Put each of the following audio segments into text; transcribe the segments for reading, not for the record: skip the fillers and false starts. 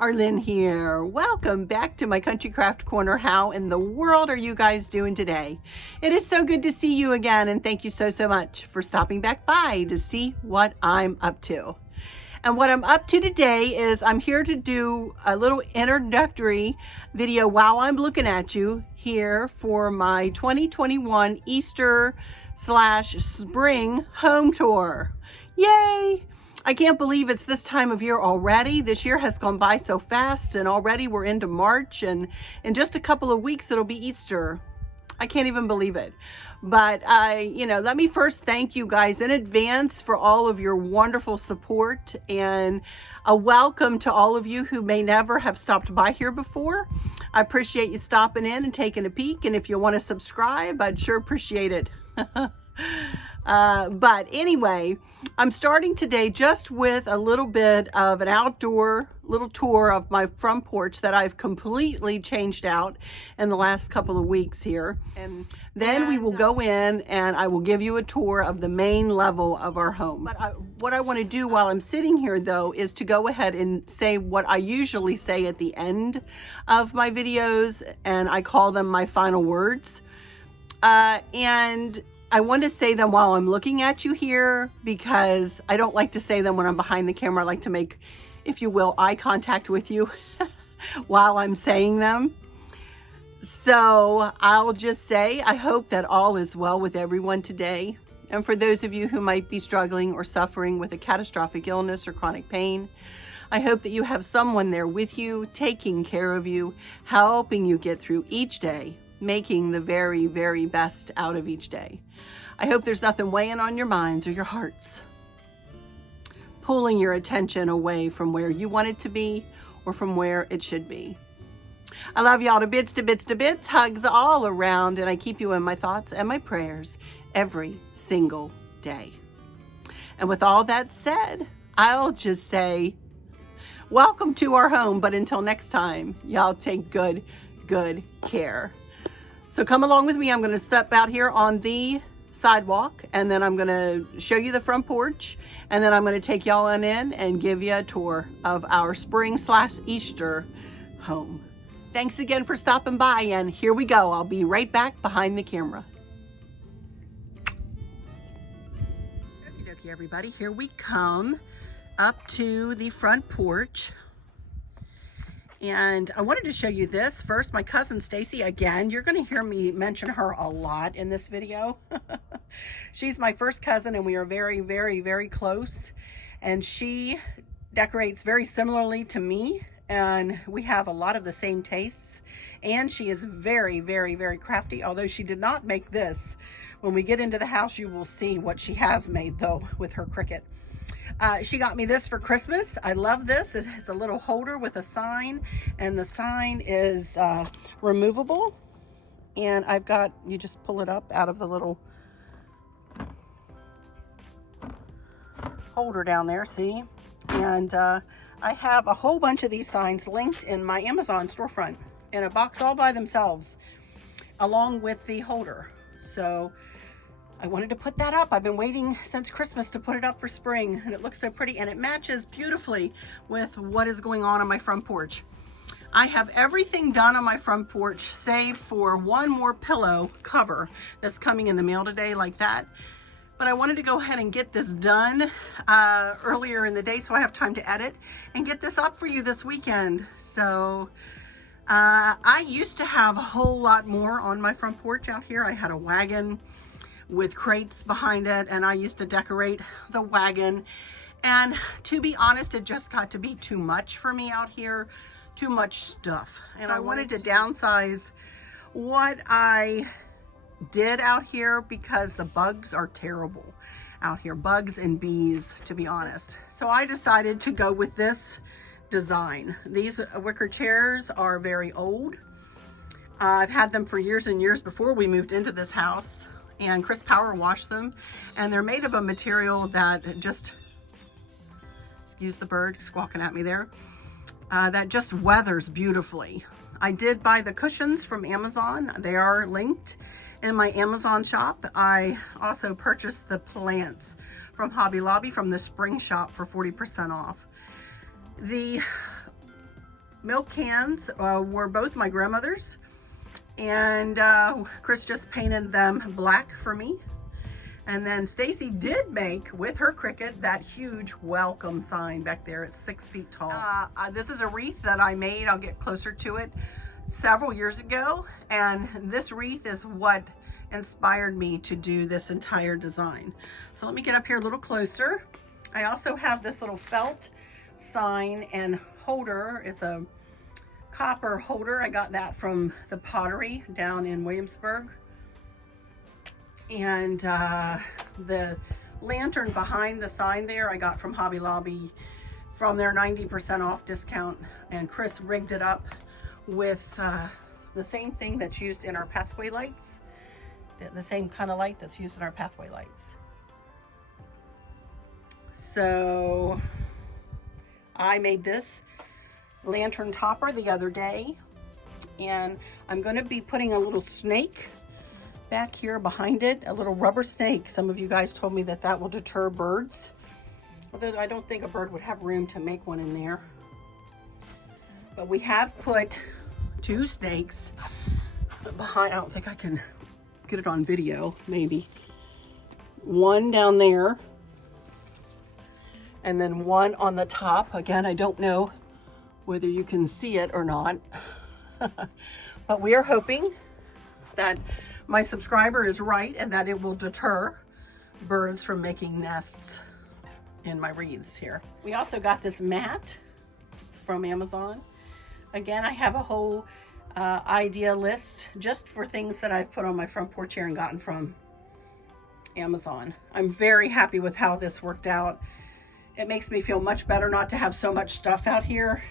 Arlene here. Welcome back to my Country Craft Corner. How in the world are you guys doing today? It is so good to see you again, and thank you so much for stopping back by to see what I'm up to. And what I'm up to today is I'm here to do a little introductory video while I'm looking at you here for my 2021 Easter/spring home tour. Yay! I can't believe it's this time of year already. This year has gone by so fast, and already we're into March, and in just a couple of weeks it'll be Easter. I can't even believe it. But let me first thank you guys in advance for all of your wonderful support, and a welcome to all of you who may never have stopped by here before. I appreciate you stopping in and taking a peek, and if you want to subscribe, I'd sure appreciate it. But anyway, I'm starting today just with a little bit of an outdoor little tour of my front porch that I've completely changed out in the last couple of weeks here. And then we will go in and I will give you a tour of the main level of our home. But what I want to do while I'm sitting here though is to go ahead and say what I usually say at the end of my videos, and I call them my final words. And I want to say them while I'm looking at you here because I don't like to say them when I'm behind the camera. I like to make, if you will, eye contact with you while I'm saying them. So I'll just say, I hope that all is well with everyone today. And for those of you who might be struggling or suffering with a catastrophic illness or chronic pain, I hope that you have someone there with you, taking care of you, helping you get through each day, making the very, very best out of each day. I hope there's nothing weighing on your minds or your hearts, pulling your attention away from where you want it to be or from where it should be. I love y'all to bits, to bits, to bits, hugs all around, and I keep you in my thoughts and my prayers every single day. And with all that said, I'll just say, welcome to our home, but until next time, y'all take good care. So come along with me. I'm going to step out here on the sidewalk, and then I'm going to show you the front porch, and then I'm going to take y'all on in and give you a tour of our spring/Easter home. Thanks again for stopping by, and here we go. I'll be right back behind the camera. Okie dokie, everybody. Here we come up to the front porch. And I wanted to show you this first. My cousin Stacey, again, you're going to hear me mention her a lot in this video. She's my first cousin, and we are very, very, very close. And she decorates very similarly to me, and we have a lot of the same tastes. And she is very, very, very crafty, although she did not make this. When we get into the house, you will see what she has made, though, with her Cricut. She got me this for Christmas. I love this. It has a little holder with a sign, and the sign is removable. And I've got, you just pull it up out of the little holder down there, see? And I have a whole bunch of these signs linked in my Amazon storefront in a box all by themselves, along with the holder. So I wanted to put that up. I've been waiting since Christmas to put it up for spring, and it looks so pretty, and it matches beautifully with what is going on my front porch. I have everything done on my front porch save for one more pillow cover that's coming in the mail today, like that. But I wanted to go ahead and get this done earlier in the day so I have time to edit and get this up for you this weekend. So I used to have a whole lot more on my front porch out here. I had a wagon with crates behind it, and I used to decorate the wagon, And to be honest, it just got to be too much for me out here, too much stuff. And so I wanted to downsize what I did out here because the bugs are terrible out here, bugs and bees, to be honest. So I decided to go with this design. These wicker chairs are very old. I've had them for years and years before we moved into this house, and Chris power washed them, and they're made of a material that just, excuse the bird squawking at me there, that just weathers beautifully. I did buy the cushions from Amazon. They are linked in my Amazon shop. I also purchased the plants from Hobby Lobby from the spring shop for 40% off. The milk cans were both my grandmother's, and Chris just painted them black for me. And then Stacey did make, with her Cricut, that huge welcome sign back there. It's 6 feet tall. This is a wreath that I made, I'll get closer to it, several years ago. And this wreath is what inspired me to do this entire design. So let me get up here a little closer. I also have this little felt sign and holder. It's a copper holder. I got that from the pottery down in Williamsburg. And the lantern behind the sign there I got from Hobby Lobby from their 90% off discount, and Chris rigged it up with the same thing that's used in our pathway lights, the same kind of light that's used in our pathway lights. So I made this lantern topper the other day, and I'm going to be putting a little snake back here behind it, a little rubber snake. Some of you guys told me that that will deter birds, although I don't think a bird would have room to make one in there. But we have put 2 snakes behind. I don't think I can get it on video, maybe. One down there, and then one on the top. Again, I don't know whether you can see it or not. But we are hoping that my subscriber is right and that it will deter birds from making nests in my wreaths here. We also got this mat from Amazon. Again, I have a whole idea list just for things that I've put on my front porch here and gotten from Amazon. I'm very happy with how this worked out. It makes me feel much better not to have so much stuff out here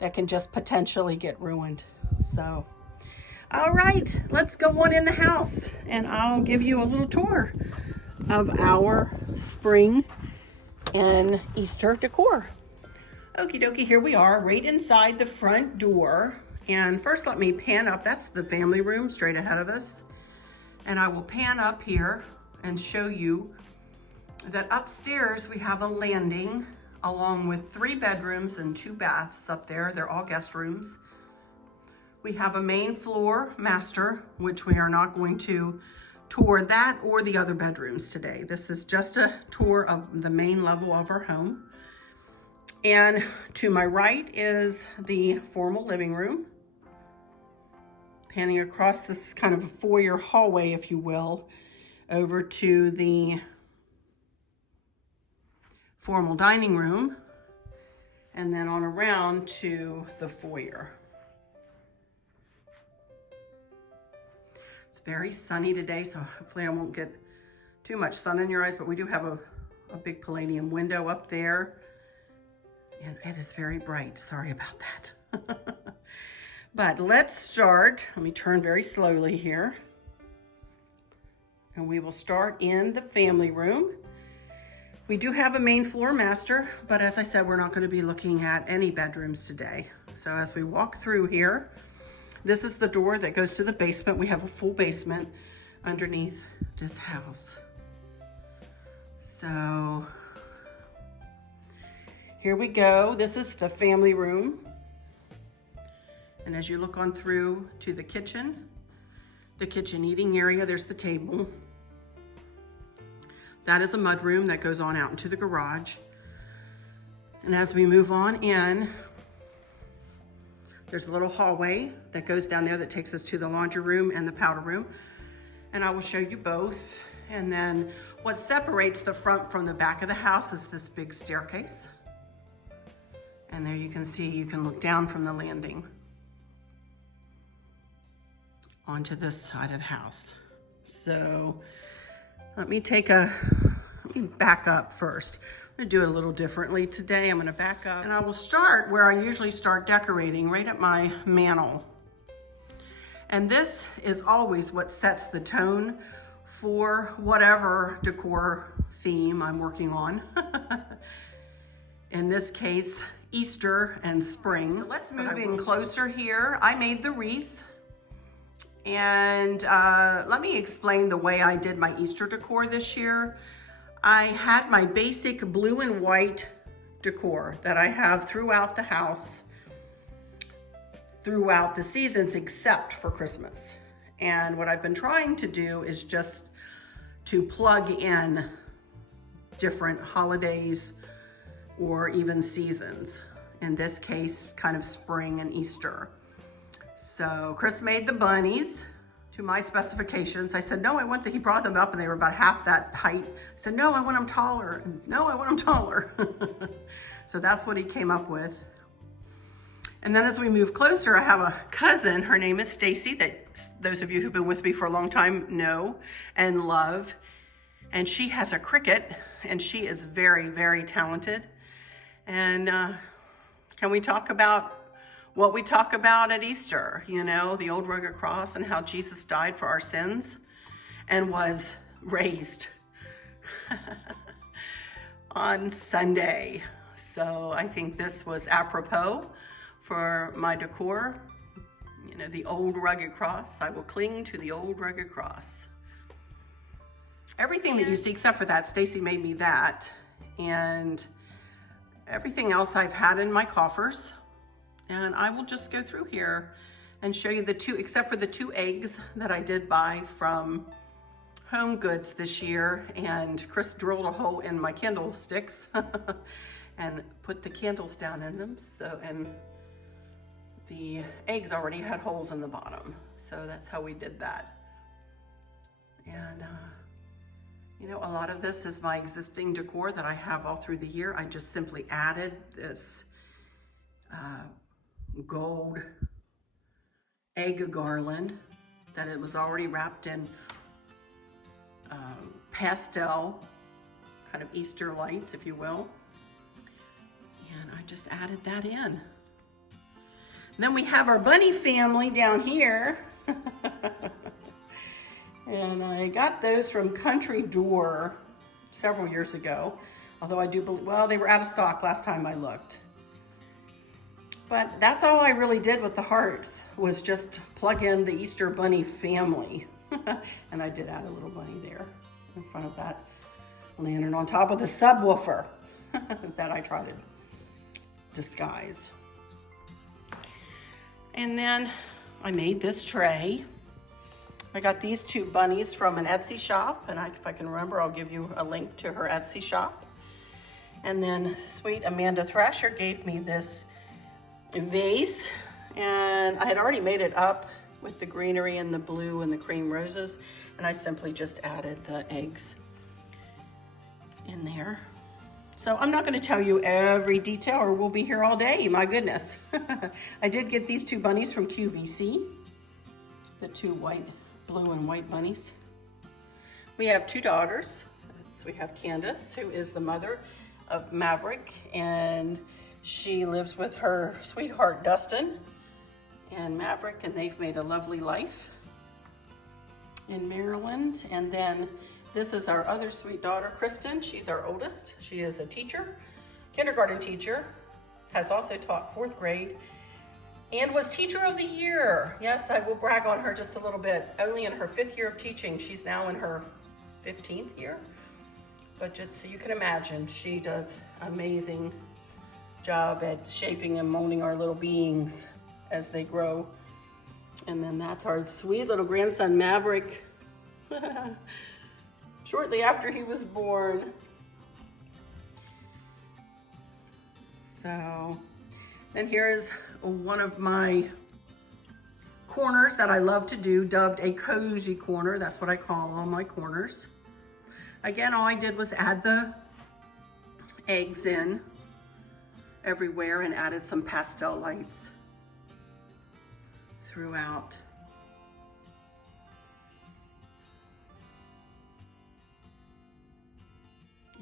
that can just potentially get ruined. So, all right, let's go on in the house and I'll give you a little tour of our spring and Easter decor. Okie dokie, here we are right inside the front door. And first let me pan up. That's the family room straight ahead of us. And I will pan up here and show you that upstairs we have a landing along with 3 bedrooms and 2 baths up there. They're all guest rooms. We have a main floor master, which we are not going to tour that or the other bedrooms today. This is just a tour of the main level of our home. And to my right is the formal living room. Panning across this kind of a foyer hallway, if you will, over to the formal dining room, and then on around to the foyer. It's very sunny today, so hopefully I won't get too much sun in your eyes, but we do have a big palladium window up there, and it is very bright. Sorry about that. But let's start. Let me turn very slowly here. And we will start in the family room. We do have a main floor master, but as I said, we're not going to be looking at any bedrooms today. So as we walk through here, this is the door that goes to the basement. We have a full basement underneath this house. So here we go. This is the family room. And as you look on through to the kitchen eating area, there's the table. That is a mudroom that goes on out into the garage. And as we move on in, there's a little hallway that goes down there that takes us to the laundry room and the powder room. And I will show you both. And then What separates the front from the back of the house is this big staircase. And there you can see, you can look down from the landing onto this side of the house. So let me back up first. I'm gonna do it a little differently today. I'm gonna back up and I will start where I usually start decorating, right at my mantle. And this is always what sets the tone for whatever decor theme I'm working on. In this case, Easter and spring. So let's move in closer here. I made the wreath. And let me explain the way I did my Easter decor this year. I had my basic blue and white decor that I have throughout the house, throughout the seasons, except for Christmas. And what I've been trying to do is just to plug in different holidays or even seasons. In this case, kind of spring and Easter. So Chris made the bunnies to my specifications. I said, no, he brought them up and they were about half that height. I said, no, I want them taller. And, no, I want them taller. So that's what he came up with. And then as we move closer, I have a cousin. Her name is Stacey, that those of you who've been with me for a long time know and love. And she has a Cricut, and she is very, very talented. And can we talk about what we talk about at Easter? You know, the old rugged cross and how Jesus died for our sins and was raised on Sunday. So I think this was apropos for my decor. You know, the old rugged cross. I will cling to the old rugged cross. Everything that you see, except for that, Stacey made me that. And everything else I've had in my coffers. And I will just go through here and show you the two, except for the 2 eggs that I did buy from Home Goods this year. And Chris drilled a hole in my candlesticks and put the candles down in them. So, and the eggs already had holes in the bottom. So that's how we did that. And you know, a lot of this is my existing decor that I have all through the year. I just simply added this gold egg garland that it was already wrapped in pastel, kind of Easter lights, if you will. And I just added that in. And then we have our bunny family down here. And I got those from Country Door several years ago. Although I do believe, well, they were out of stock last time I looked. But that's all I really did with the hearth, was just plug in the Easter bunny family. And I did add a little bunny there in front of that lantern on top of the subwoofer that I tried to disguise. And then I made this tray. I got these 2 bunnies from an Etsy shop, and if I can remember, I'll give you a link to her Etsy shop. And then sweet Amanda Thrasher gave me this vase, and I had already made it up with the greenery and the blue and the cream roses, and I simply just added the eggs in there. So I'm not going to tell you every detail or we'll be here all day, my goodness. I did get these 2 bunnies from QVC, the 2 blue and white bunnies. We have 2 daughters. So we have Candace, who is the mother of Maverick, and she lives with her sweetheart Dustin and Maverick, and they've made a lovely life in Maryland. And then this is our other sweet daughter, Kristen. She's our oldest. She is a teacher, kindergarten teacher, has also taught 4th grade, and was teacher of the year. Yes, I will brag on her just a little bit. Only in her 5th year of teaching. She's now in her 15th year. But just so you can imagine, she does an amazing job at shaping and molding our little beings as they grow. And then that's our sweet little grandson, Maverick, shortly after he was born. So, and here is one of my corners that I love to do, dubbed a cozy corner. That's what I call all my corners. Again, all I did was add the eggs in everywhere and added some pastel lights throughout.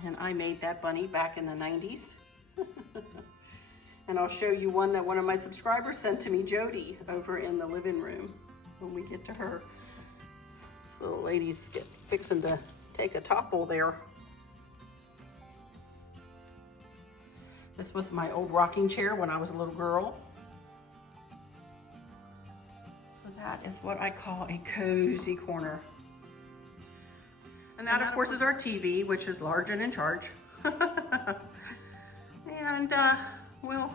And I made that bunny back in the 90s. And I'll show you one that one of my subscribers sent to me, Jody, over in the living room when we get to her. This little lady's fixing to take a topple there. This was my old rocking chair when I was a little girl. So that is what I call a cozy corner. And that, of course, is our TV, which is large and in charge. And we'll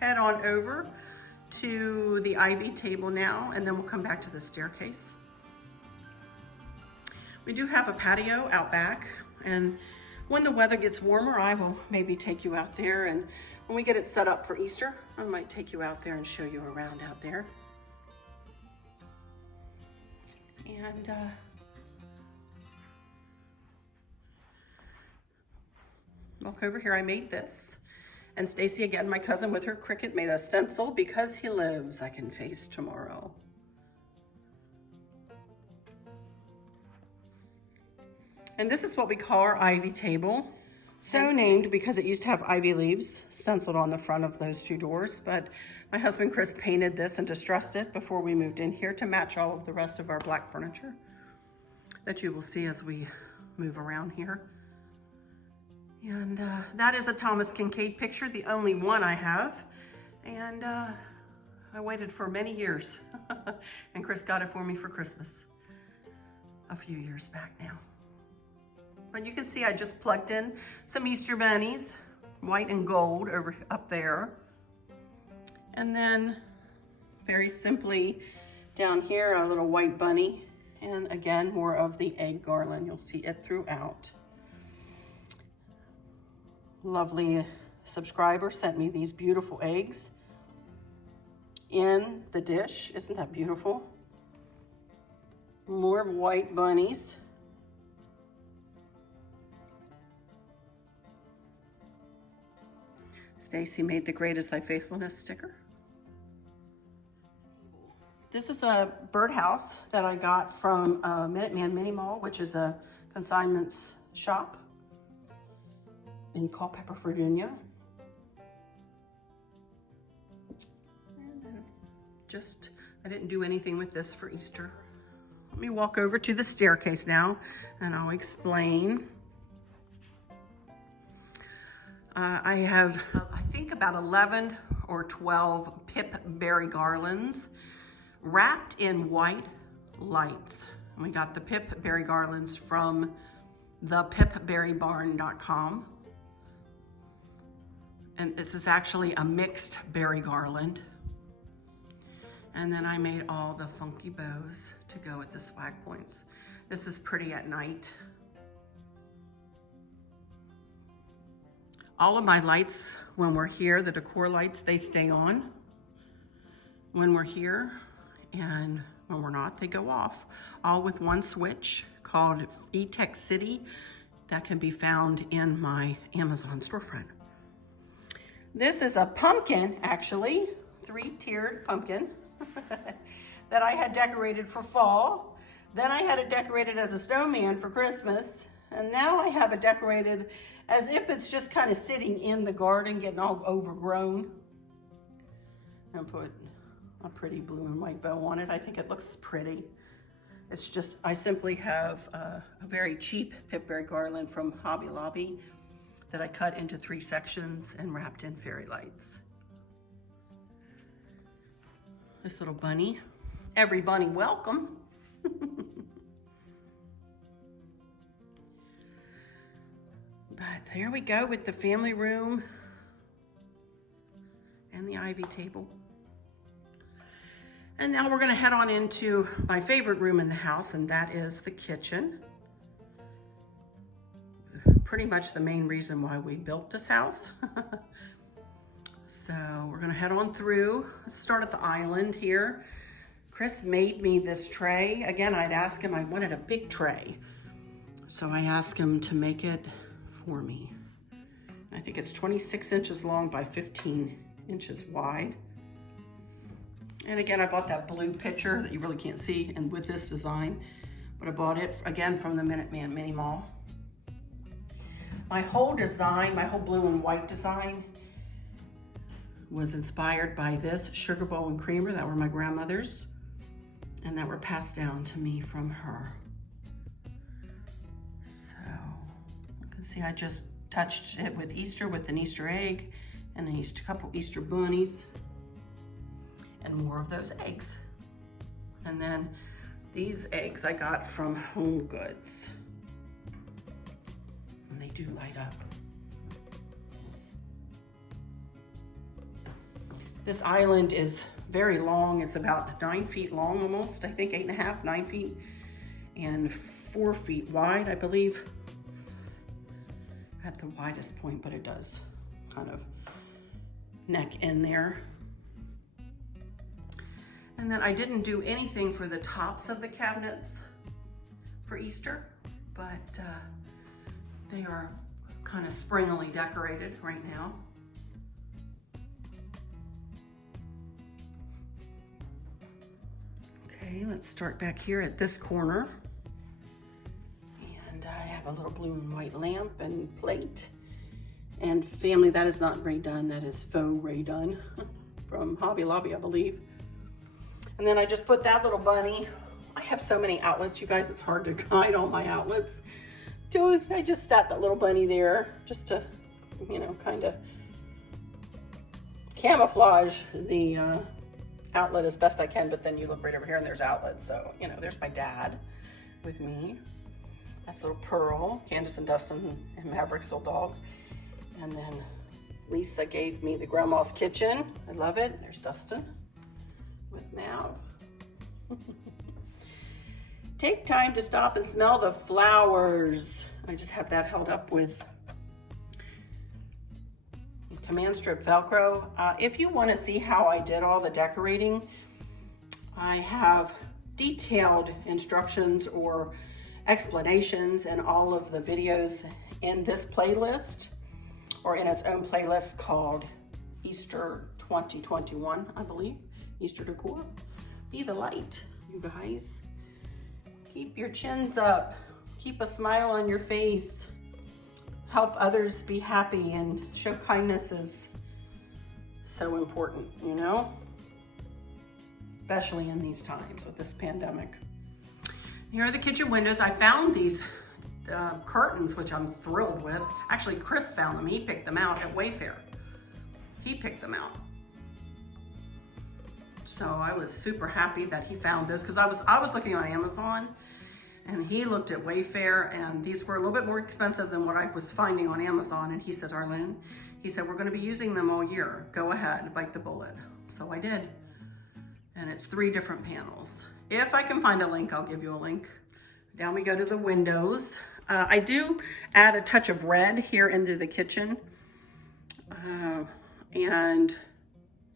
head on over to the ivy table now, and then we'll come back to the staircase. We do have a patio out back, and when the weather gets warmer, I will maybe take you out there, and when we get it set up for Easter, I might take you out there and show you around out there. And look over here, I made this. And Stacey, again, my cousin with her Cricut, made a stencil, because he lives, I can face tomorrow. And this is what we call our ivy table. So named because it used to have ivy leaves stenciled on the front of those two doors, but my husband Chris painted this and distressed it before we moved in here to match all of the rest of our black furniture that you will see as we move around here. And that is a Thomas Kincaid picture, the only one I have. And I waited for many years. And Chris got it for me for Christmas a few years back now. But you can see I just plugged in some Easter bunnies, white and gold up there. And then very simply down here, a little white bunny. And again, more of the egg garland. You'll see it throughout. Lovely subscriber sent me these beautiful eggs in the dish. Isn't that beautiful? More white bunnies. Stacey made the Great Is Thy Faithfulness sticker. This is a birdhouse that I got from Minuteman Mini Mall, which is a consignments shop in Culpeper, Virginia. And then I didn't do anything with this for Easter. Let me walk over to the staircase now, and I'll explain. I have, I think, about 11 or 12 pip berry garlands wrapped in white lights. And we got the pip berry garlands from thepipberrybarn.com. And this is actually a mixed berry garland. And then I made all the funky bows to go with the swag points. This is pretty at night. All of my lights, when we're here, the decor lights, they stay on when we're here, and when we're not, they go off. All with one switch called E-Tech City that can be found in my Amazon storefront. This is a pumpkin, actually, 3-tiered pumpkin that I had decorated for fall. Then I had it decorated as a snowman for Christmas. And now I have it decorated as if it's just kind of sitting in the garden, getting all overgrown. And put a pretty blue and white bow on it. I think it looks pretty. It's just, I simply have a very cheap pipberry garland from Hobby Lobby that I cut into 3 sections and wrapped in fairy lights. This little bunny, every bunny welcome. But here we go with the family room and the ivy table. And now we're gonna head on into my favorite room in the house, and that is the kitchen. Pretty much the main reason why we built this house. So we're gonna head on through. Let's start at the island here. Chris made me this tray. Again, I'd asked him, I wanted a big tray. So I asked him to make it for me. I think it's 26 inches long by 15 inches wide. And again, I bought that blue picture that you really can't see and with this design, but I bought it again from the Minuteman Mini Mall. My whole design, my whole blue and white design was inspired by this Sugar Bowl and Creamer that were my grandmother's and that were passed down to me from her. So you can see I just touched it with Easter with an Easter egg and a couple Easter bunnies and more of those eggs. And then these eggs I got from Home Goods. And they do light up. This island is very long. It's about 9 feet long almost. I think 8.5, 9 feet, and 4 feet wide, I believe, at the widest point, but it does kind of neck in there. And then I didn't do anything for the tops of the cabinets for Easter, but they are kind of springily decorated right now. Okay, let's start back here at this corner. And I have a little blue and white lamp and plate. And family, that is not Ray Dunn, that is faux Ray Dunn from Hobby Lobby, I believe. And then I just put that little bunny. I have so many outlets, you guys, it's hard to guide all my outlets. I just sat that little bunny there just to, you know, kind of camouflage the outlet as best I can, but then you look right over here and there's outlets. So, you know, there's my dad with me. That's little Pearl, Candace and Dustin and Maverick's little dog. And then Lisa gave me the Grandma's Kitchen. I love it. There's Dustin with Mav. Take time to stop and smell the flowers. I just have that held up with command strip Velcro. If you want to see how I did all the decorating, I have detailed instructions or explanations in all of the videos in this playlist, or in its own playlist called Easter 2021, I believe. Easter decor. Be the light, you guys. Keep your chins up. Keep a smile on your face. Help others be happy and show kindness is so important, you know? Especially in these times with this pandemic. Here are the kitchen windows. I found these curtains, which I'm thrilled with. Actually, Chris found them. He picked them out at Wayfair. He picked them out. So I was super happy that he found this because I was looking on Amazon and he looked at Wayfair and these were a little bit more expensive than what I was finding on Amazon. And he said, Arlene, he said, we're going to be using them all year. Go ahead, bite the bullet. So I did. And it's 3 different panels. If I can find a link, I'll give you a link. Down we go to the windows. I do add a touch of red here into the kitchen. And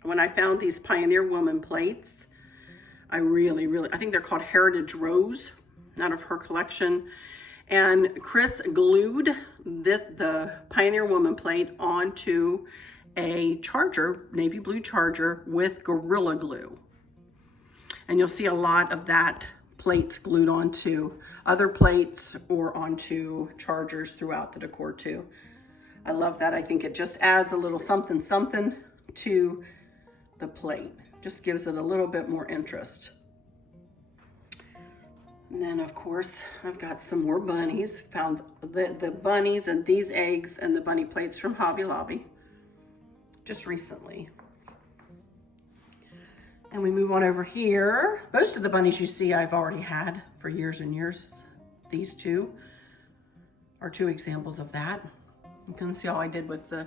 when I found these Pioneer Woman plates, I think they're called Heritage Rose, out of her collection. And Chris glued the Pioneer Woman plate onto a charger, navy blue charger with Gorilla Glue. And you'll see a lot of that plates glued onto other plates or onto chargers throughout the decor too. I love that. I think it just adds a little something to the plate. Just gives it a little bit more interest. And then of course, I've got some more bunnies. Found the bunnies and these eggs and the bunny plates from Hobby Lobby just recently. And we move on over here. Most of the bunnies you see I've already had for years and years. These 2 are 2 examples of that. You can see all I did with the,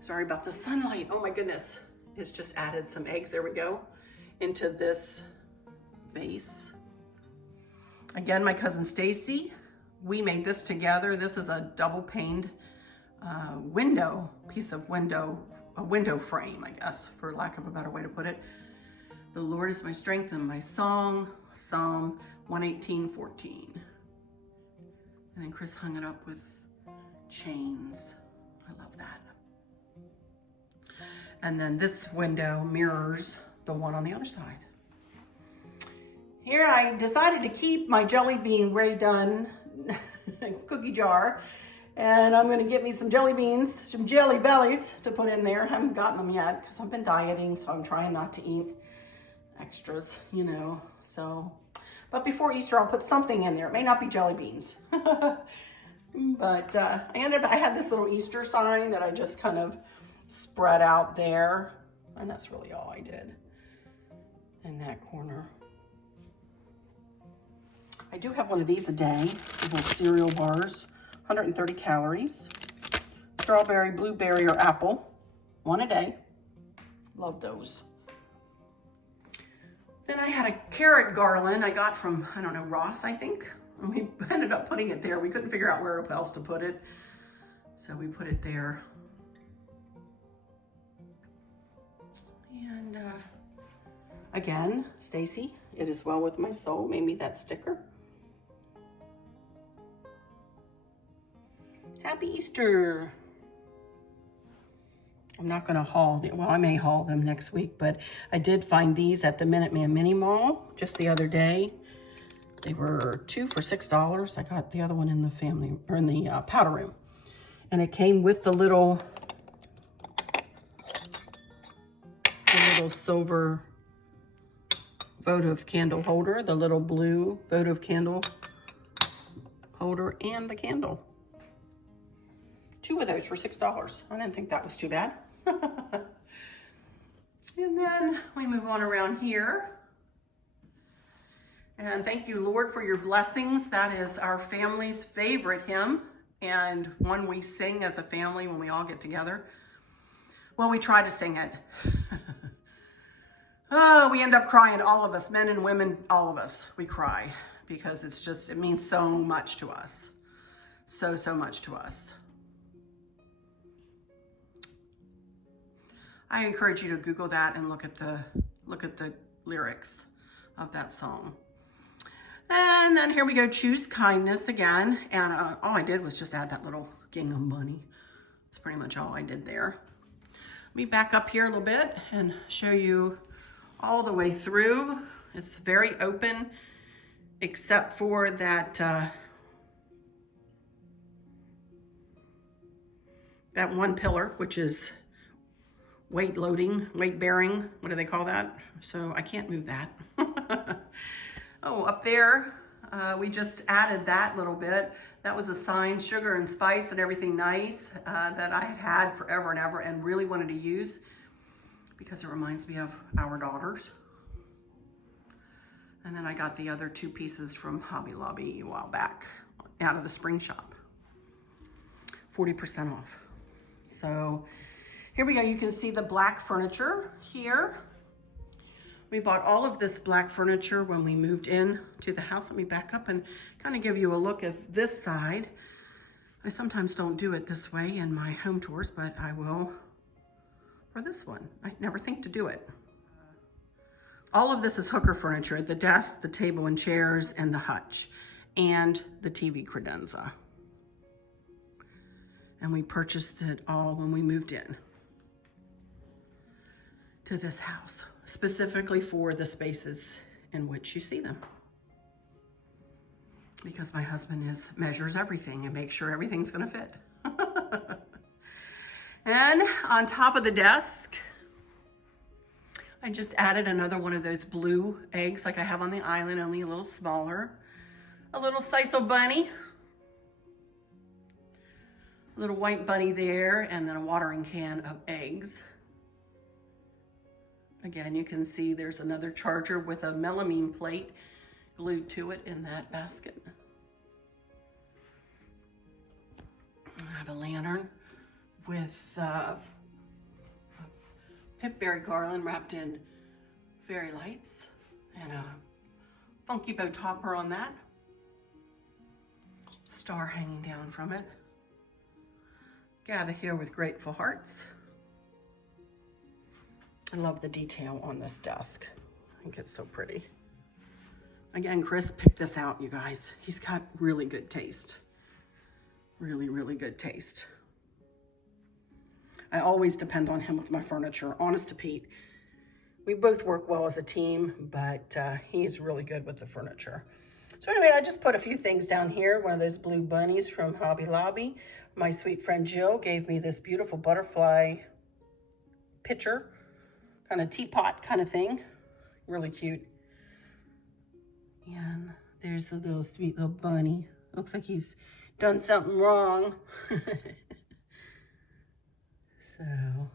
sorry about the sunlight. Oh my goodness. It's just added some eggs, there we go, into this vase. Again, my cousin Stacey, we made this together. This is a double paned piece of a window frame, I guess, for lack of a better way to put it. The Lord is my strength and my song, Psalm 118:14. And then Chris hung it up with chains. I love that. And then this window mirrors the one on the other side. Here I decided to keep my jelly bean Ray Dunn cookie jar. And I'm gonna get me some jelly beans, some jelly bellies to put in there. I haven't gotten them yet because I've been dieting, so I'm trying not to eat extras, you know, so. But before Easter, I'll put something in there. It may not be jelly beans. But I had this little Easter sign that I just kind of spread out there. And that's really all I did in that corner. I do have one of these a day, little cereal bars, 130 calories. Strawberry, blueberry, or apple, one a day. Love those. Then I had a carrot garland I got from, I don't know, Ross, I think. And we ended up putting it there. We couldn't figure out where else to put it. So we put it there. And again, Stacey, it is well with my soul, made me that sticker. Happy Easter. I'm not gonna haul them. Well, I may haul them next week, but I did find these at the Minuteman Mini Mall just the other day. They were 2 for $6. I got the other one in the family, or in the powder room. And it came with the little silver votive candle holder, the little blue votive candle holder, and the candle. 2 of those for $6. I didn't think that was too bad. And then we move on around here. And thank you, Lord, for your blessings. That is our family's favorite hymn, and one we sing as a family when we all get together. Well, we try to sing it. Oh, we end up crying, all of us, men and women, all of us, we cry because it means so much to us. So much to us. I encourage you to Google that and look at the lyrics of that song. And then here we go, choose kindness again. And all I did was just add that little gingham bunny. That's pretty much all I did there. Let me back up here a little bit and show you all the way through. It's very open, except for that that one pillar, which is weight loading, weight bearing. What do they call that? So I can't move that. Oh, up there, we just added that little bit. That was a sign, sugar and spice and everything nice, that I had forever and ever and really wanted to use because it reminds me of our daughters. And then I got the other 2 pieces from Hobby Lobby a while back out of the spring shop. 40% off. So here we go. You can see the black furniture here. We bought all of this black furniture when we moved in to the house. Let me back up and kind of give you a look at this side. I sometimes don't do it this way in my home tours, but I will for this one. I never think to do it. All of this is hooker furniture, the desk, the table and chairs, and the hutch, and the TV credenza. And we purchased it all when we moved in to this house, specifically for the spaces in which you see them. Because my husband measures everything and makes sure everything's gonna fit. And on top of the desk, I just added another one of those blue eggs like I have on the island, only a little smaller. A little sisal bunny. A little white bunny there, and then a watering can of eggs. Again, you can see there's another charger with a melamine plate glued to it in that basket. I have a lantern with pipberry garland wrapped in fairy lights and a funky bow topper on that. Star hanging down from it. Gather here with grateful hearts. I love the detail on this desk. I think it's so pretty. Again, Chris picked this out, you guys. He's got really good taste. Really, really good taste. I always depend on him with my furniture, honest to Pete. We both work well as a team, but he's really good with the furniture. So anyway, I just put a few things down here. One of those blue bunnies from Hobby Lobby. My sweet friend Jill gave me this beautiful butterfly pitcher, kind of teapot kind of thing. Really cute. And there's the little sweet little bunny. Looks like he's done something wrong. So,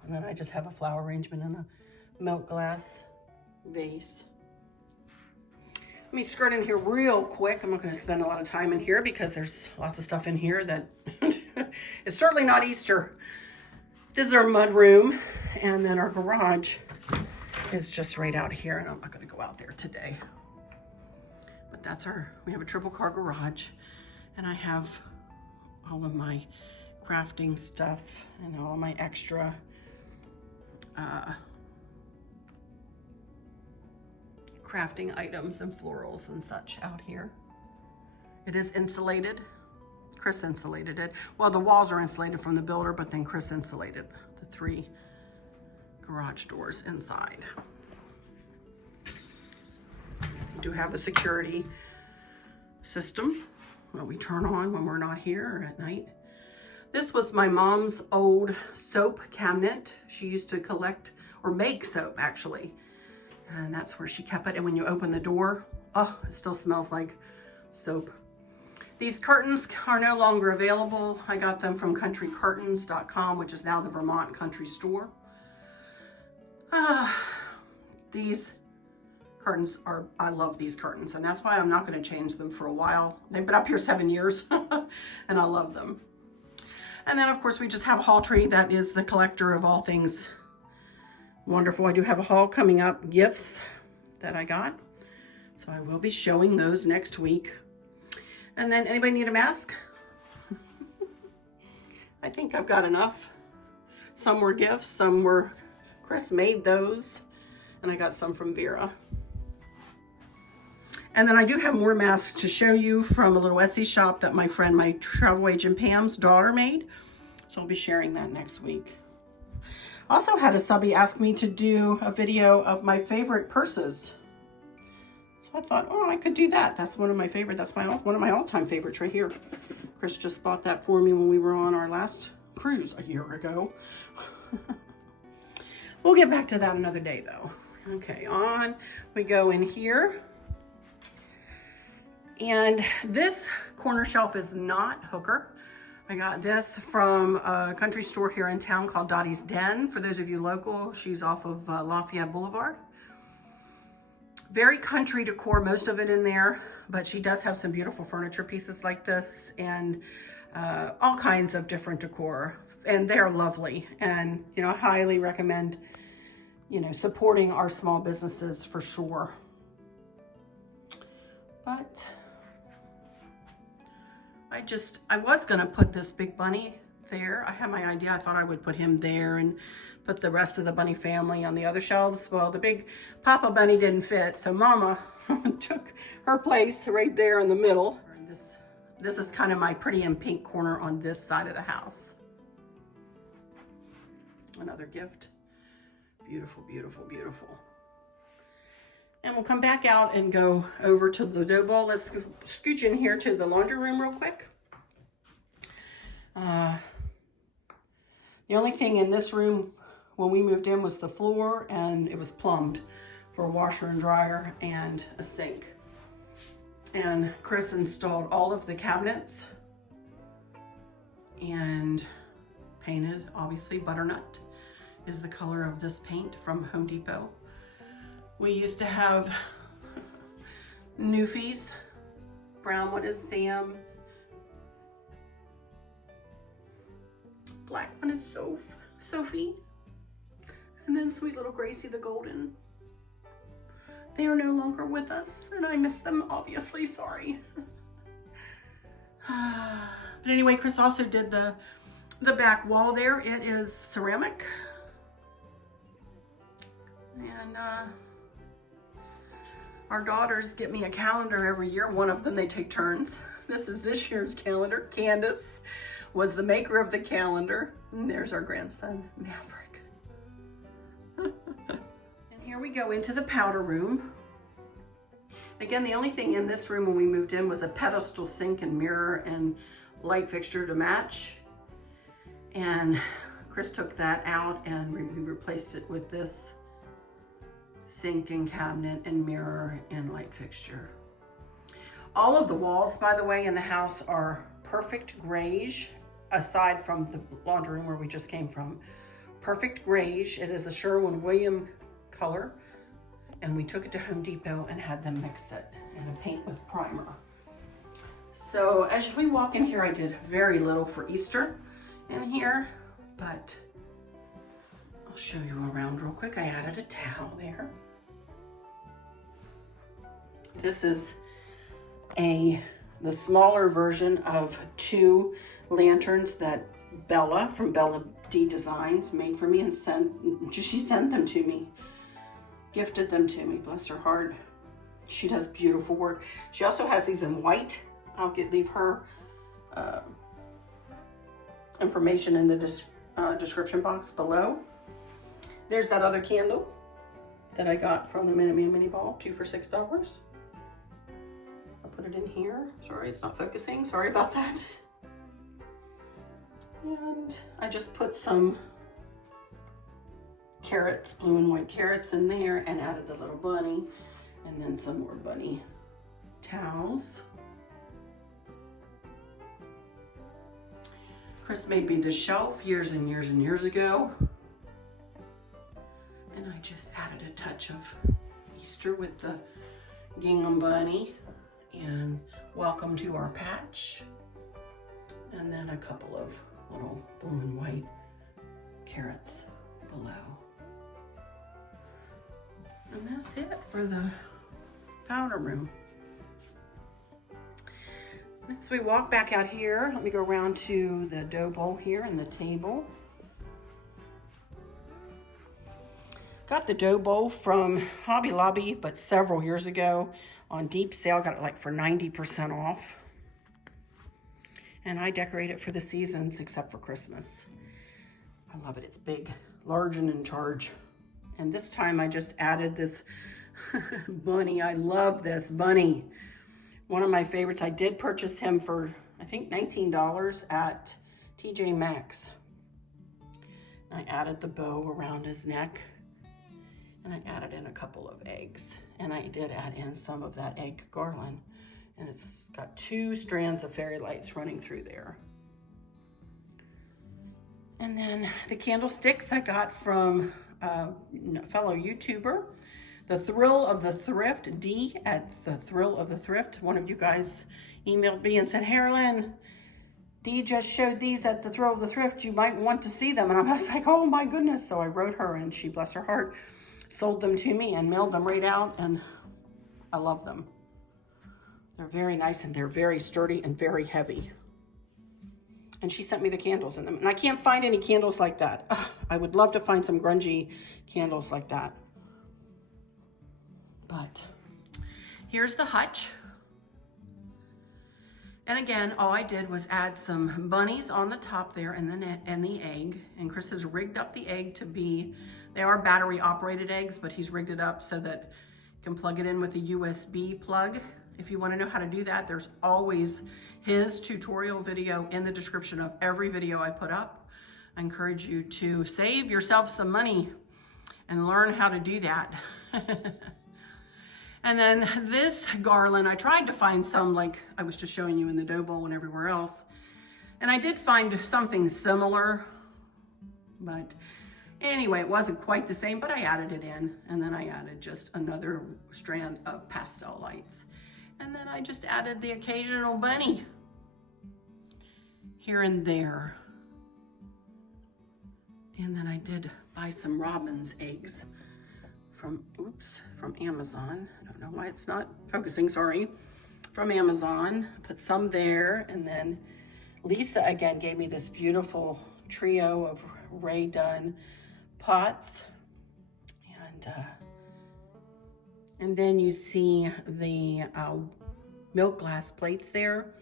and then I just have a flower arrangement in a milk glass vase. Let me skirt in here real quick. I'm not going to spend a lot of time in here because there's lots of stuff in here that is certainly not Easter. This is our mud room, and then our garage is just right out here, and I'm not going to go out there today. But that's we have a triple car garage, and I have all of my crafting stuff and all my extra crafting items and florals and such out here. It is insulated. Chris insulated it. Well, the walls are insulated from the builder, but then Chris insulated the 3 garage doors inside. We do have a security system that we turn on when we're not here or at night. This was my mom's old soap cabinet. She used to collect or make soap, actually. And that's where she kept it. And when you open the door, oh, it still smells like soap. These curtains are no longer available. I got them from countrycurtains.com, which is now the Vermont Country Store. These curtains I love these curtains, and that's why I'm not going to change them for a while. They've been up here 7 years, and I love them. And then, of course, we just have a haul tree that is the collector of all things wonderful. I do have a haul coming up, gifts that I got. So I will be showing those next week. And then, anybody need a mask? I think I've got enough. Some were gifts, some were, Chris made those, and I got some from Vera. And then I do have more masks to show you from a little Etsy shop that my friend, my travel agent Pam's daughter made. So I'll be sharing that next week. Also had a subby ask me to do a video of my favorite purses. So I thought, oh, I could do that. That's one of my favorite. That's one of my all-time favorites right here. Chris just bought that for me when we were on our last cruise a year ago. We'll get back to that another day though. Okay, on we go in here. And this corner shelf is not Hooker. I got this from a country store here in town called Dottie's Den. For those of you local, she's off of Lafayette Boulevard. Very country decor, most of it in there, but she does have some beautiful furniture pieces like this and all kinds of different decor, and they're lovely. And, you know, I highly recommend, you know, supporting our small businesses for sure. But I was gonna put this big bunny there. I had my idea. I thought I would put him there and put the rest of the bunny family on the other shelves. Well, the big Papa bunny didn't fit, so Mama took her place right there in the middle. This is kind of my pretty in pink corner on this side of the house. Another gift. Beautiful, beautiful, beautiful. And we'll come back out and go over to the dough bowl. Let's scooch in here to the laundry room real quick. The only thing in this room when we moved in was the floor, and it was plumbed for a washer and dryer and a sink. And Chris installed all of the cabinets and painted, obviously. Butternut is the color of this paint from Home Depot. We used to have Newfies. Brown one is Sam. Black one is Sophie. And then sweet little Gracie the Golden. They are no longer with us, and I miss them, obviously, sorry. But anyway, Chris also did the back wall there. It is ceramic. And our daughters get me a calendar every year. One of them, they take turns. This is this year's calendar. Candace was the maker of the calendar. And there's our grandson, Maverick. And here we go into the powder room. Again, the only thing in this room when we moved in was a pedestal sink and mirror and light fixture to match. And Chris took that out and we replaced it with this sink and cabinet and mirror and light fixture. All of the walls, by the way, in the house are perfect grayish, aside from the laundry room where we just came from. Perfect grayish. It is a Sherwin-Williams color. And we took it to Home Depot and had them mix it in a paint with primer. So as we walk in here, I did very little for Easter in here, but I'll show you around real quick. I added a towel there. This is the smaller version of 2 lanterns that Bella from Bella D Designs made for me and she sent them to me. Gifted them to me, bless her heart. She does beautiful work. She also has these in white. I'll leave her information in the description box below. There's that other candle that I got from the Minute Man Mini Ball, 2 for $6. I'll put it in here. Sorry, it's not focusing. Sorry about that. And I just put some carrots, blue and white carrots in there, and added a little bunny, and then some more bunny towels. Chris made me this shelf years and years and years ago, and I just added a touch of Easter with the gingham bunny and welcome to our patch, and then a couple of little blue and white carrots below. And that's it for the powder room. Next we walk back out here. Let me go around to the dough bowl here and the table. Got the dough bowl from Hobby Lobby, but several years ago on deep sale. Got it like for 90% off. And I decorate it for the seasons except for Christmas. I love it. It's big, large, and in charge. And this time I just added this bunny. I love this bunny. One of my favorites. I did purchase him for, I think, $19 at TJ Maxx. I added the bow around his neck. And I added in a couple of eggs. And I did add in some of that egg garland. And it's got 2 strands of fairy lights running through there. And then the candlesticks I got from a fellow YouTuber, The Thrill of the Thrift, D at The Thrill of the Thrift. One of you guys emailed me and said, Harlan, Dee just showed these at The Thrill of the Thrift. You might want to see them. And I was like, oh my goodness. So I wrote her and she, bless her heart, sold them to me and mailed them right out. And I love them. They're very nice and they're very sturdy and very heavy. And she sent me the candles in them. And I can't find any candles like that. Ugh, I would love to find some grungy candles like that. But here's the hutch. And again, all I did was add some bunnies on the top there and the egg. And Chris has rigged up the egg to be, they are battery operated eggs, but he's rigged it up so that you can plug it in with a USB plug. If you want to know how to do that, there's always his tutorial video in the description of every video I put up. I encourage you to save yourself some money and learn how to do that. And then this garland, I tried to find some like I was just showing you in the dough bowl and everywhere else. And I did find something similar, but anyway, it wasn't quite the same, but I added it in. And then I added just another strand of pastel lights. And then I just added the occasional bunny here and there. And then I did buy some robin's eggs from Amazon. I don't know why it's not focusing, sorry. From Amazon, put some there. And then Lisa again gave me this beautiful trio of Ray Dunn pots. And then you see the milk glass plates there.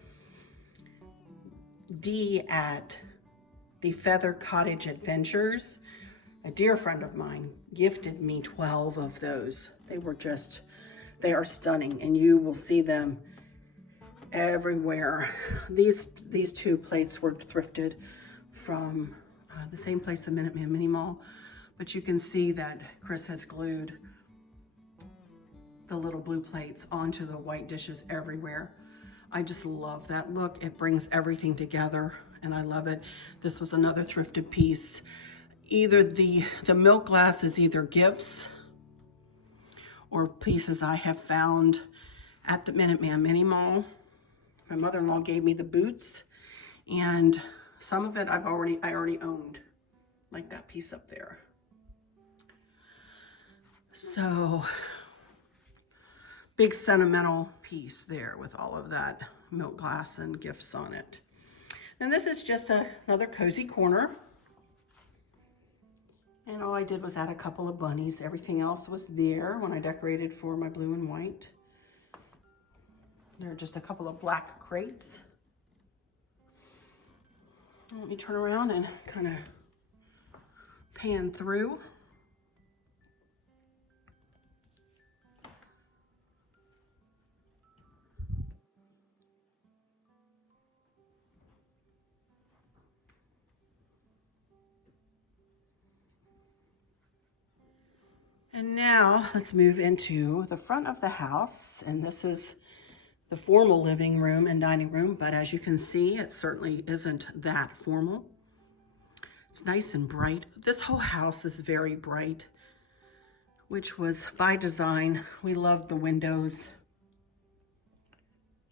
D at the Feather Cottage Adventures. A dear friend of mine gifted me 12 of those. They are stunning, and you will see them everywhere. These two plates were thrifted from the same place, the Minuteman Mini Mall, but you can see that Chris has glued the little blue plates onto the white dishes everywhere. I just love that look. It brings everything together, and I love it. This was another thrifted piece. Either the milk glass is either gifts or pieces I have found at the Minuteman Mini Mall. My mother-in-law gave me the boots, and some of it I already owned, like that piece up there. So, big sentimental piece there with all of that milk glass and gifts on it. And this is just another cozy corner. And all I did was add a couple of bunnies. Everything else was there when I decorated for my blue and white. There are just a couple of black crates. Let me turn around and kind of pan through. And now let's move into the front of the house. And this is the formal living room and dining room, but as you can see, it certainly isn't that formal. It's nice and bright. This whole house is very bright, which was by design. We loved the windows.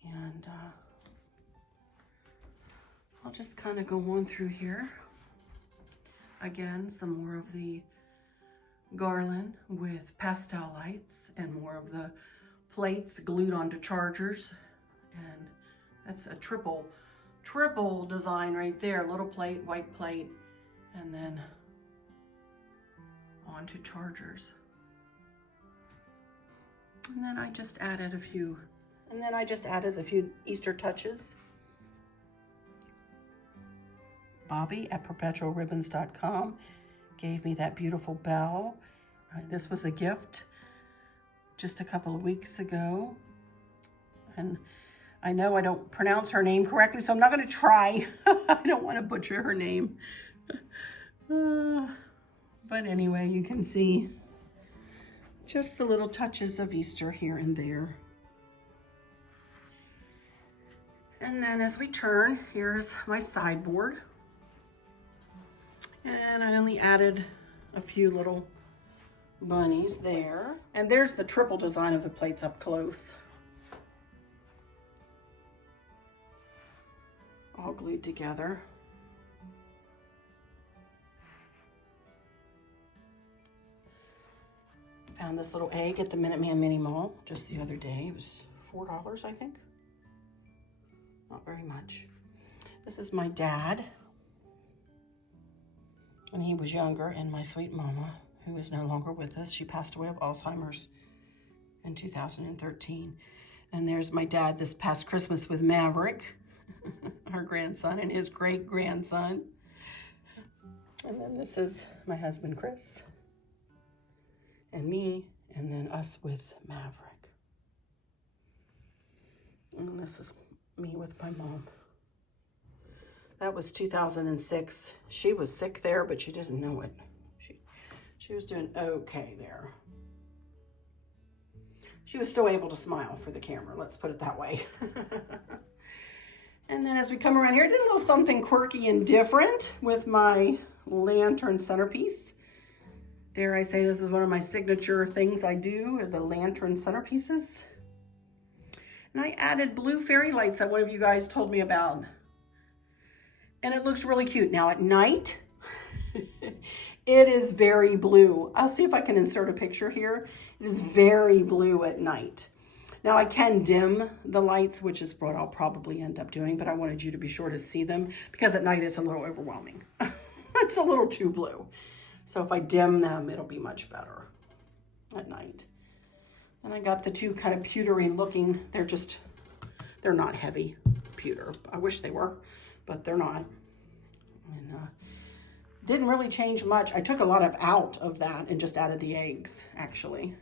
And I'll just kind of go on through here. Again, some more of the garland with pastel lights and more of the plates glued onto chargers. And that's a triple design right there. Little plate, white plate, and then onto chargers. And then I just added a few Easter touches. Bobby at PERPETUALRibbons.com gave me that beautiful bell. This was a gift just a couple of weeks ago. And I know I don't pronounce her name correctly, so I'm not going to try. I don't want to butcher her name. But anyway, you can see just the little touches of Easter here and there. And then as we turn, here's my sideboard. And I only added a few little bunnies there. And there's the triple design of the plates up close. All glued together. Found this little egg at the Minuteman Mini Mall just the other day. It was $4, I think. Not very much. This is my dad when he was younger, and my sweet mama, who is no longer with us. She passed away of Alzheimer's in 2013. And there's my dad this past Christmas with Maverick, our grandson, and his great-grandson. And then this is my husband, Chris, and me, and then us with Maverick. And this is me with my mom. That was 2006. She was sick there, but she didn't know it. She was doing okay there. She was still able to smile for the camera, let's put it that way. And then as we come around here, I did a little something quirky and different with my lantern centerpiece. Dare I say this is one of my signature things I do, the lantern centerpieces. And I added blue fairy lights that one of you guys told me about. And it looks really cute. Now at night, it is very blue. I'll see if I can insert a picture here. It is very blue at night. Now I can dim the lights, which is what I'll probably end up doing, but I wanted you to be sure to see them because at night it's a little overwhelming. It's a little too blue. So if I dim them, it'll be much better at night. And I got the two kind of pewtery looking, they're not heavy pewter. I wish they were, but they're not. And didn't really change much. I took a lot out of that and just added the eggs, actually.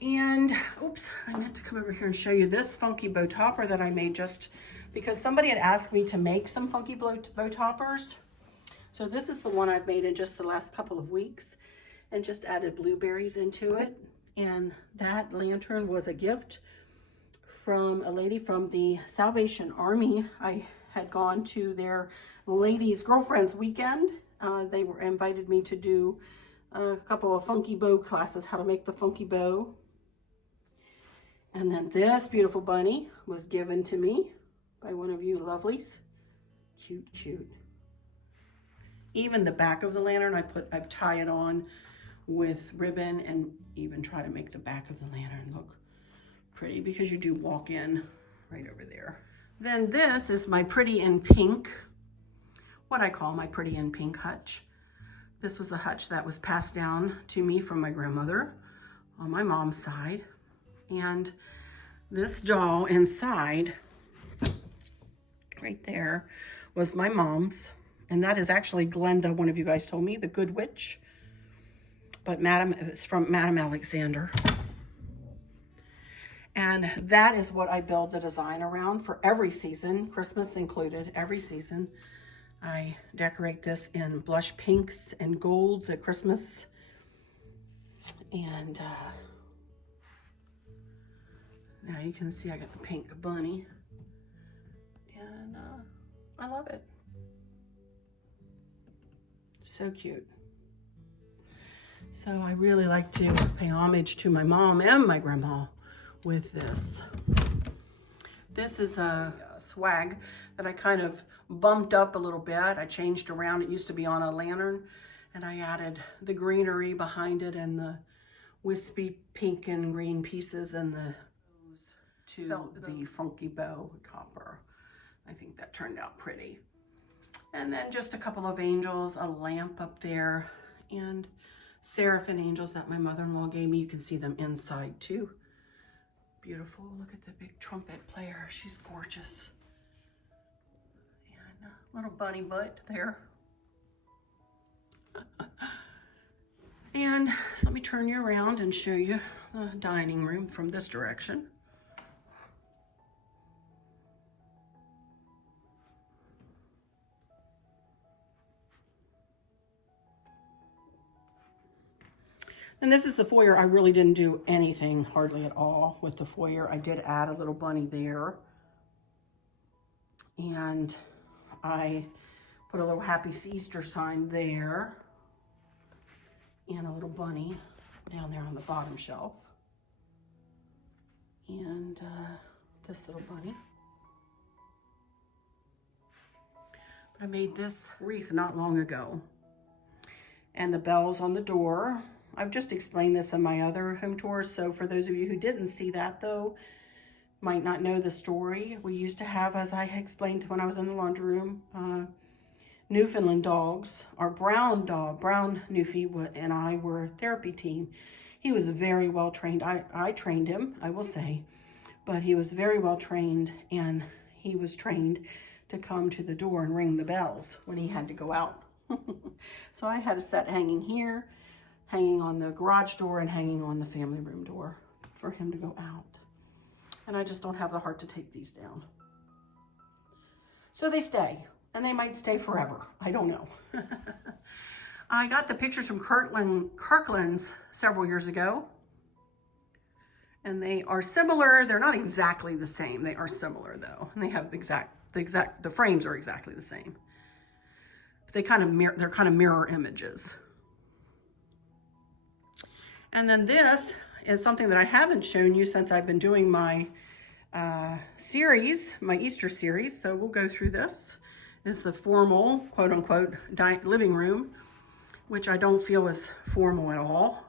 And, oops, I meant to come over here and show you this funky bow topper that I made just because somebody had asked me to make some funky bow toppers. So this is the one I've made in just the last couple of weeks and just added blueberries into it. And that lantern was a gift from a lady from the Salvation Army. I had gone to their ladies' girlfriends weekend. They invited me to do a couple of funky bow classes, how to make the funky bow. And then this beautiful bunny was given to me by one of you lovelies. Cute, cute. Even the back of the lantern, I tie it on with ribbon and even try to make the back of the lantern look pretty because you do walk in right over there. Then this is my pretty in pink, what I call my pretty in pink hutch. This was a hutch that was passed down to me from my grandmother on my mom's side. And this doll inside, right there, was my mom's. And that is actually Glenda, one of you guys told me, the Good Witch. But it was from Madame Alexander. And that is what I build the design around for every season, Christmas included, every season. I decorate this in blush pinks and golds at Christmas. And now you can see I got the pink bunny. And I love it. So cute. So I really like to pay homage to my mom and my grandma with this. This is a swag that I kind of bumped up a little bit. I changed around. It used to be on a lantern, and I added the greenery behind it and the wispy pink and green pieces and the funky bow topper. I think that turned out pretty. And then just a couple of angels, a lamp up there, and seraphim angels that my mother-in-law gave me. You can see them inside too. Beautiful. Look at the big trumpet player. She's gorgeous. And a little bunny butt there. And so let me turn you around and show you the dining room from this direction. And this is the foyer. I really didn't do anything hardly at all with the foyer. I did add a little bunny there. And I put a little happy Easter sign there. And a little bunny down there on the bottom shelf. And this little bunny. But I made this wreath not long ago. And the bells on the door. I've just explained this in my other home tours, so for those of you who didn't see that though, might not know the story, we used to have, as I explained when I was in the laundry room, Newfoundland dogs. Our brown dog, Brown Newfie, and I were a therapy team. He was very well trained. I trained him, I will say, but he was very well trained, and he was trained to come to the door and ring the bells when he had to go out. So I had a set hanging here, hanging on the garage door, and hanging on the family room door for him to go out. And I just don't have the heart to take these down. So they stay, and they might stay forever. I don't know. I got the pictures from Kirkland's several years ago, and they are similar. They're not exactly the same. They are similar though, and they have the frames are exactly the same. But they're kind of mirror images. And then this is something that I haven't shown you since I've been doing my series, my Easter series. So we'll go through this. This is the formal, quote unquote, living room, which I don't feel is formal at all.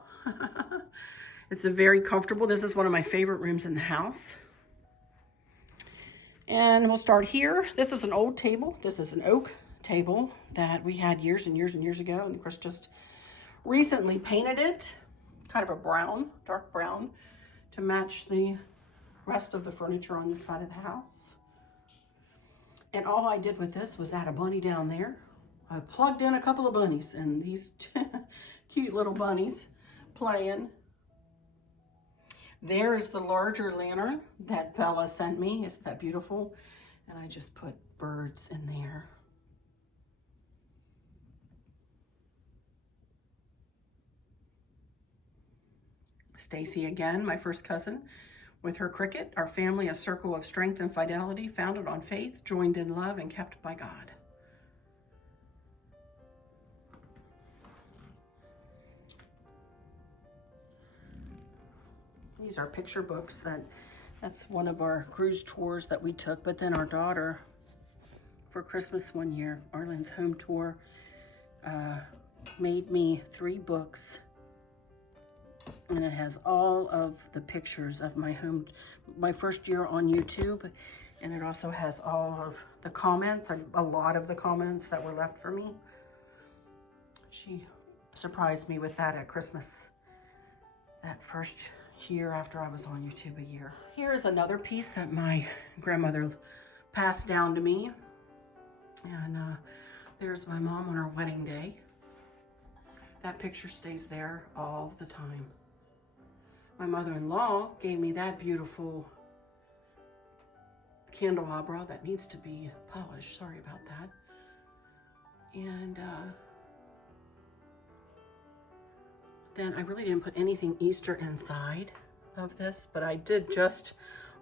It's a very comfortable. This is one of my favorite rooms in the house. And we'll start here. This is an old table. This is an oak table that we had years and years and years ago. And of course, just recently painted it. Kind of a brown, dark brown, to match the rest of the furniture on this side of the house. And all I did with this was add a bunny down there. I plugged in a couple of bunnies, and these cute little bunnies playing. There's the larger lantern that Bella sent me. Isn't that beautiful? And I just put birds in there. Stacey again, my first cousin, with her cricket. Our family, a circle of strength and fidelity, founded on faith, joined in love, and kept by God. These are picture books. That's one of our cruise tours that we took. But then our daughter, for Christmas one year, Arlen's home tour, made me 3 books. And it has all of the pictures of my first year on YouTube. And it also has all of the comments, a lot of the comments that were left for me. She surprised me with that at Christmas, that first year after I was on YouTube a year. Here's another piece that my grandmother passed down to me. And there's my mom on her wedding day. That picture stays there all the time. My mother-in-law gave me that beautiful candelabra that needs to be polished. Sorry about that. And then I really didn't put anything Easter inside of this, but I did just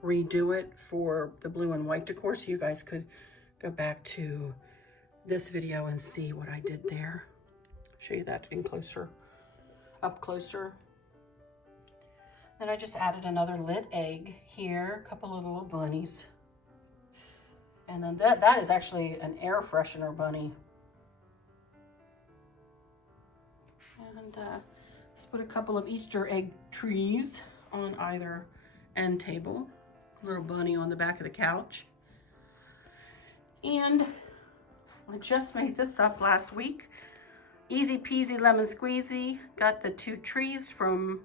redo it for the blue and white decor, so you guys could go back to this video and see what I did there. Show you that in closer, up closer. Then I just added another lit egg here, a couple of little bunnies. And then that is actually an air freshener bunny. And let's put a couple of Easter egg trees on either end table. A little bunny on the back of the couch. And I just made this up last week. Easy peasy lemon squeezy. Got the 2 trees from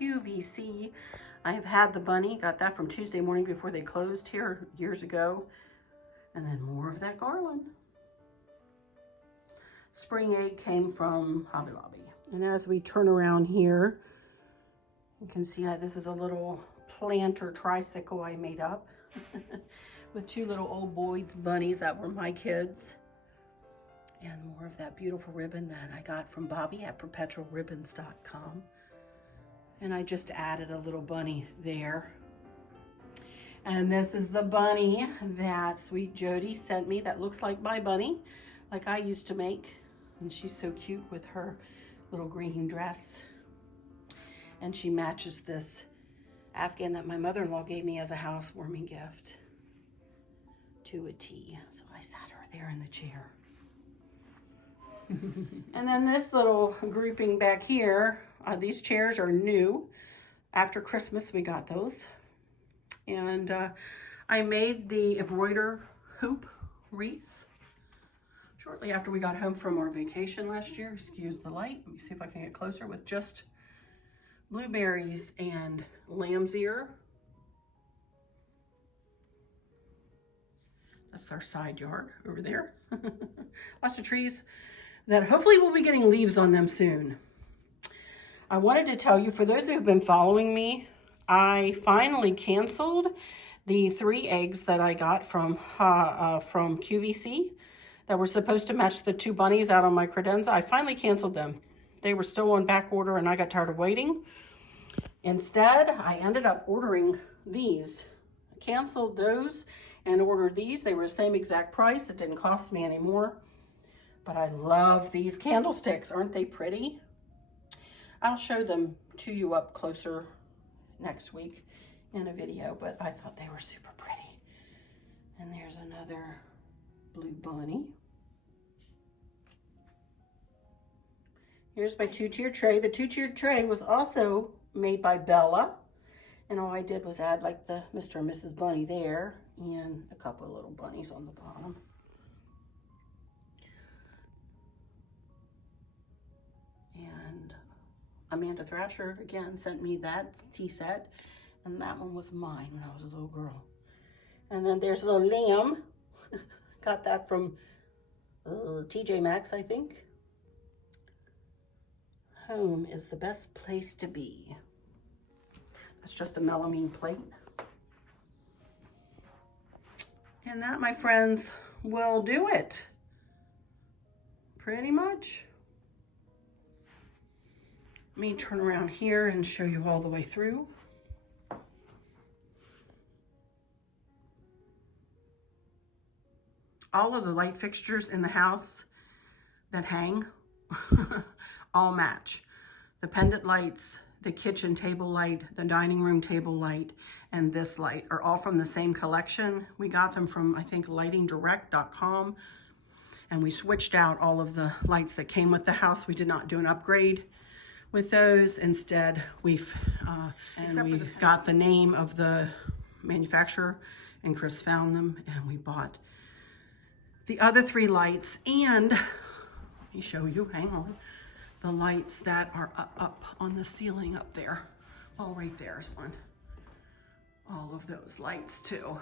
QVC. I've had the bunny, got that from Tuesday morning before they closed here years ago. And then more of that garland. Spring egg came from Hobby Lobby. And as we turn around here, you can see this is a little planter tricycle I made up with 2 little old Boyd's bunnies that were my kids. And more of that beautiful ribbon that I got from Bobby at PERPETUALribbons.com. And I just added a little bunny there. And this is the bunny that Sweet Jody sent me that looks like my bunny, like I used to make. And she's so cute with her little green dress. And she matches this Afghan that my mother-in-law gave me as a housewarming gift to a T. So I sat her there in the chair. And then this little grouping back here, these chairs are new. After Christmas, we got those. And I made the embroider hoop wreath shortly after we got home from our vacation last year. Excuse the light. Let me see if I can get closer with just blueberries and lamb's ear. That's our side yard over there. Lots of trees that hopefully we'll be getting leaves on them soon. I wanted to tell you, for those who've been following me, I finally canceled the 3 eggs that I got from QVC that were supposed to match the 2 bunnies out on my credenza. I finally canceled them. They were still on back order and I got tired of waiting. Instead, I ended up ordering these. I canceled those and ordered these. They were the same exact price. It didn't cost me any more. But I love these candlesticks. Aren't they pretty? I'll show them to you up closer next week in a video, but I thought they were super pretty. And there's another blue bunny. Here's my 2-tiered tray. The 2-tiered tray was also made by Bella. And all I did was add like the Mr. and Mrs. Bunny there and a couple of little bunnies on the bottom. And Amanda Thrasher, again, sent me that tea set. And that one was mine when I was a little girl. And then there's a little lamb Got that from TJ Maxx, I think. Home is the best place to be. That's just a melamine plate. And that, my friends, will do it. Pretty much. Let me turn around here and show you all the way through. All of the light fixtures in the house that hang all match. The pendant lights, the kitchen table light, the dining room table light, and this light are all from the same collection. We got them from, I think, lightingdirect.com, and we switched out all of the lights that came with the house. We did not do an upgrade with those. Instead, we've got the name of the manufacturer, and Chris found them, and we bought the other 3 lights. And let me show you, hang on, the lights that are up on the ceiling up there. Oh, right there's one. All of those lights too.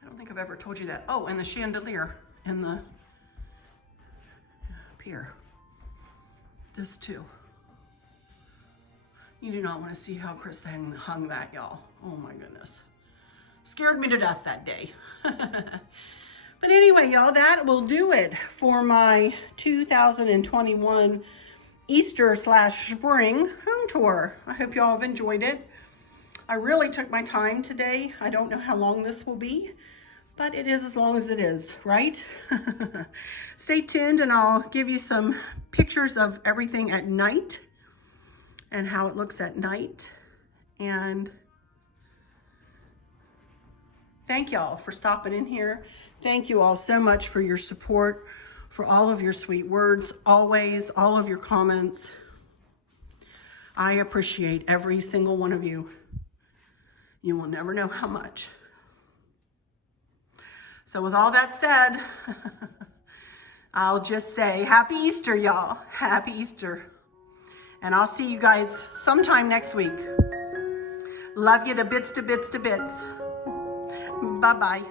I don't think I've ever told you that. Oh, and the chandelier in the pier. This too. You do not want to see how Chris hung that, y'all. Oh my goodness. Scared me to death that day. But anyway, y'all, that will do it for my 2021 Easter/spring home tour. I hope y'all have enjoyed it. I really took my time today. I don't know how long this will be, but it is as long as it is, right? Stay tuned and I'll give you some pictures of everything at night and how it looks at night. And thank y'all for stopping in here. Thank you all so much for your support, for all of your sweet words, always, all of your comments. I appreciate every single one of you. You will never know how much. So with all that said, I'll just say Happy Easter, y'all. Happy Easter. And I'll see you guys sometime next week. Love you to bits to bits to bits. Bye-bye.